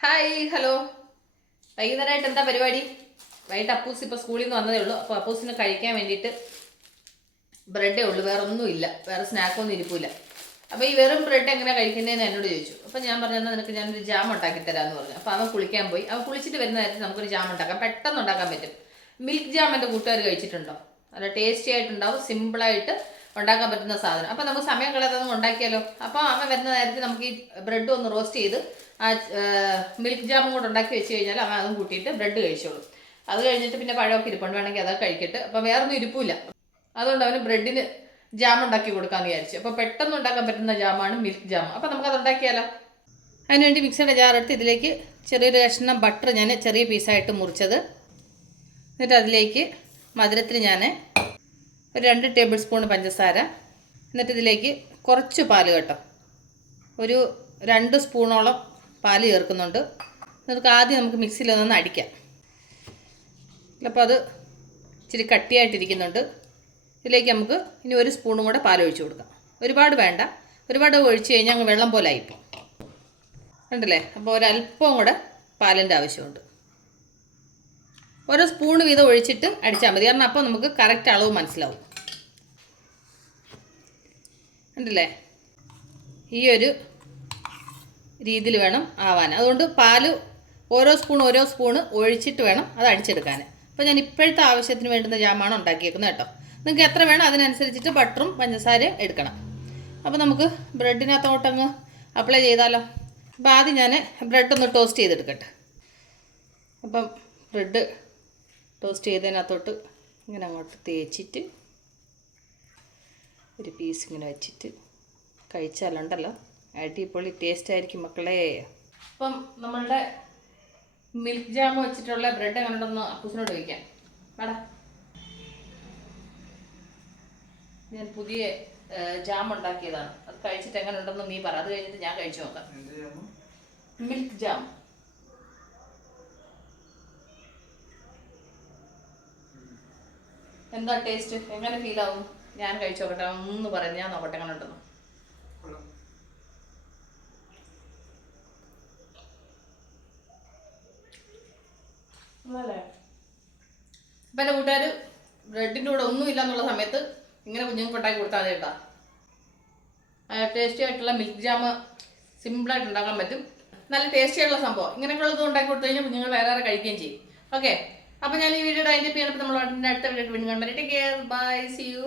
Hi hello വൈകുന്നേരമായിട്ട് എന്താ പരിപാടി? വൈകിട്ട് അപ്പൂസ് ഇപ്പോൾ സ്കൂളിൽ നിന്ന് വന്നതേ ഉള്ളൂ. അപ്പോൾ അപ്പൂസിന് കഴിക്കാൻ വേണ്ടിയിട്ട് ബ്രെഡേ ഉള്ളൂ. വേറെ ഒന്നുമില്ല വേറെ സ്നാക്കൊന്നും ഇരിപ്പില്ല അപ്പോൾ ഈ വെറും ബ്രെഡ് എങ്ങനെ കഴിക്കുന്നതെന്ന് എന്നോട് ചോദിച്ചു. അപ്പോൾ ഞാൻ പറഞ്ഞു "എന്നാ നിനക്ക് ഞാനൊരു ജാം ഉണ്ടാക്കി തരാമെന്ന് പറഞ്ഞു. അപ്പോൾ അവൻ കുളിക്കാൻ പോയി. അവൻ കുളിച്ചിട്ട് വരുന്ന നേരത്തെ നമുക്കൊരു ജാം ഉണ്ടാക്കാം പെട്ടെന്ന് ഉണ്ടാക്കാൻ പറ്റും. മിൽക്ക് ജാം എന്റെ കൂട്ടുകാർ കഴിച്ചിട്ടുണ്ടോ? നല്ല ടേസ്റ്റി ആയിട്ടുണ്ടാവും. സിമ്പിളായിട്ട് ഉണ്ടാക്കാൻ പറ്റുന്ന സാധനം. അപ്പോൾ നമുക്ക് സമയം കളയാതെ ഉണ്ടാക്കിയാലോ? അപ്പോൾ അമ്മ വരുന്ന നേരത്തെ നമുക്ക് ഈ ബ്രെഡ് ഒന്ന് റോസ്റ്റ് ചെയ്ത് ആ മിൽക്ക് ജാമും കൂടെ ഉണ്ടാക്കി വെച്ച് കഴിഞ്ഞാൽ അമ്മ അതും കൂട്ടിയിട്ട് ബ്രെഡ് കഴിച്ചോളും. അത് കഴിഞ്ഞിട്ട് പിന്നെ പഴമൊക്കെ ഇരിപ്പുണ്ട് വേണമെങ്കിൽ അതൊക്കെ കഴിക്കട്ടെ. അപ്പോൾ വേറൊന്നും ഇരിപ്പില്ല അതുകൊണ്ട് അവന് ബ്രെഡിന് ജാം ഉണ്ടാക്കി കൊടുക്കാമെന്ന് വിചാരിച്ചു. അപ്പോൾ പെട്ടെന്ന് ഉണ്ടാക്കാൻ പറ്റുന്ന ജാമാണ് മിൽക്ക് ജാം അപ്പോൾ നമുക്കത് ഉണ്ടാക്കിയാലോ? അതിനുവേണ്ടി മിക്സിയുടെ ജാറെടുത്ത് ഇതിലേക്ക് ചെറിയൊരു കഷ്ണം ബട്ടർ ഞാൻ ചെറിയ പീസായിട്ട് മുറിച്ചത്. എന്നിട്ട് അതിലേക്ക് മധുരത്തിന് ഞാൻ ഒരു രണ്ട് ടേബിൾ സ്പൂൺ പഞ്ചസാര. എന്നിട്ട് ഇതിലേക്ക് കുറച്ച് പാൽ കേട്ടോ. ഒരു രണ്ട് സ്പൂണോളം പാൽ ചേർക്കുന്നുണ്ട്. നമുക്ക് ആദ്യം നമുക്ക് മിക്സിയിൽ ഒന്ന് അടിക്കാം. അപ്പോൾ അത് ഇച്ചിരി കട്ടിയായിട്ടിരിക്കുന്നുണ്ട്. ഇതിലേക്ക് നമുക്ക് ഇനി ഒരു സ്പൂണും കൂടെ പാൽ ഒഴിച്ച് കൊടുക്കാം. ഒരുപാട് വേണ്ട. ഒരുപാട് ഒഴിച്ച് കഴിഞ്ഞാൽ അങ്ങ് വെള്ളം പോലെ ആയിപ്പോൾ ഉണ്ടല്ലേ അപ്പോൾ ഒരല്പം കൂടെ പാലിന്റെ ആവശ്യമുണ്ട്. ഓരോ സ്പൂൺ വീതം ഒഴിച്ചിട്ട് അടിച്ചാൽ മതി. കാരണം അപ്പോൾ നമുക്ക് കറക്റ്റ് അളവ് മനസ്സിലാവും. ഉണ്ടല്ലേ ഈ ഒരു രീതിയിൽ വേണം ആവാൻ. അതുകൊണ്ട് പാൽ ഓരോ സ്പൂൺ ഓരോ സ്പൂണ് ഒഴിച്ചിട്ട് വേണം അത് അടിച്ചെടുക്കാൻ അപ്പോൾ ഞാൻ ഇപ്പോഴത്തെ ആവശ്യത്തിന് വേണ്ടുന്ന ജാമാണ് ഉണ്ടാക്കിയേക്കുന്നത് കേട്ടോ. നിങ്ങൾക്ക് എത്ര വേണം അതിനനുസരിച്ചിട്ട് ബട്ടറും പഞ്ചസാരയും എടുക്കണം. അപ്പോൾ നമുക്ക് ബ്രെഡിനകത്തോട്ടങ്ങ് അപ്ലൈ ചെയ്താലോ? അപ്പോൾ ആദ്യം ഞാൻ ബ്രെഡ് ഒന്ന് ടോസ്റ്റ് ചെയ്തെടുക്കട്ടെ. അപ്പം ബ്രെഡ് ടോസ്റ്റ് ചെയ്തതിനകത്തോട്ട് ഇങ്ങനെ അങ്ങോട്ട് തേച്ചിട്ട് ഒരു പീസ് ഇങ്ങനെ വെച്ചിട്ട് കഴിച്ചാലുണ്ടല്ലോ. അടിപൊളി ടേസ്റ്റ് ആയിരിക്കും മക്കളെ. അപ്പം നമ്മളുടെ മിൽക്ക് ജാം വെച്ചിട്ടുള്ള ബ്രെഡ് എങ്ങനെ ഉണ്ടെന്ന് അപ്പൂസിനോട് ചോദിക്കാം. വേടാ. ഞാൻ പുതിയ ജാം ഉണ്ടാക്കിയതാണ്. അത് കഴിച്ചിട്ട് എങ്ങനെ ഉണ്ടെന്ന് നീ പറ. അത് കഴിഞ്ഞിട്ട് ഞാൻ കഴിച്ചു നോക്കാം. മിൽക്ക് ജാം എന്താ ടേസ്റ്റ് എങ്ങനെ ഫീൽ ആവും? ഞാൻ കഴിച്ചു നോക്കട്ടെ ഒന്ന് പറയാം ഞാൻ നോക്കട്ടെ എങ്ങനെ ഉണ്ടെന്ന്. അപ്പം എന്റെ കൂട്ടുകാർ ബ്രെഡിന്റെ കൂടെ ഒന്നും ഇല്ല എന്നുള്ള സമയത്ത് ഇങ്ങനെ കുഞ്ഞുങ്ങൾക്ക് ഉണ്ടാക്കി കൊടുത്താൽ മതി കേട്ടോ. ടേസ്റ്റി ആയിട്ടുള്ള മിൽക്ക് ജാം സിമ്പിളായിട്ട് ഉണ്ടാക്കാൻ പറ്റും. നല്ല ടേസ്റ്റി ആയിട്ടുള്ള സംഭവം. ഇങ്ങനെയൊക്കെ ഉള്ളത് ഉണ്ടാക്കി കൊടുത്തു കഴിഞ്ഞാൽ കുഞ്ഞുങ്ങൾ വേറെ വേറെ കഴിക്കുകയും ചെയ്യും. ഓക്കെ അപ്പോൾ ഞാൻ ഈ വീഡിയോ ഡൈൻ ചെയ്യുമ്പോൾ നമ്മൾ അടുത്ത വീഡിയോ വീണ്ടും കണ്ടിട്ട് കെയർ ബൈ സി യു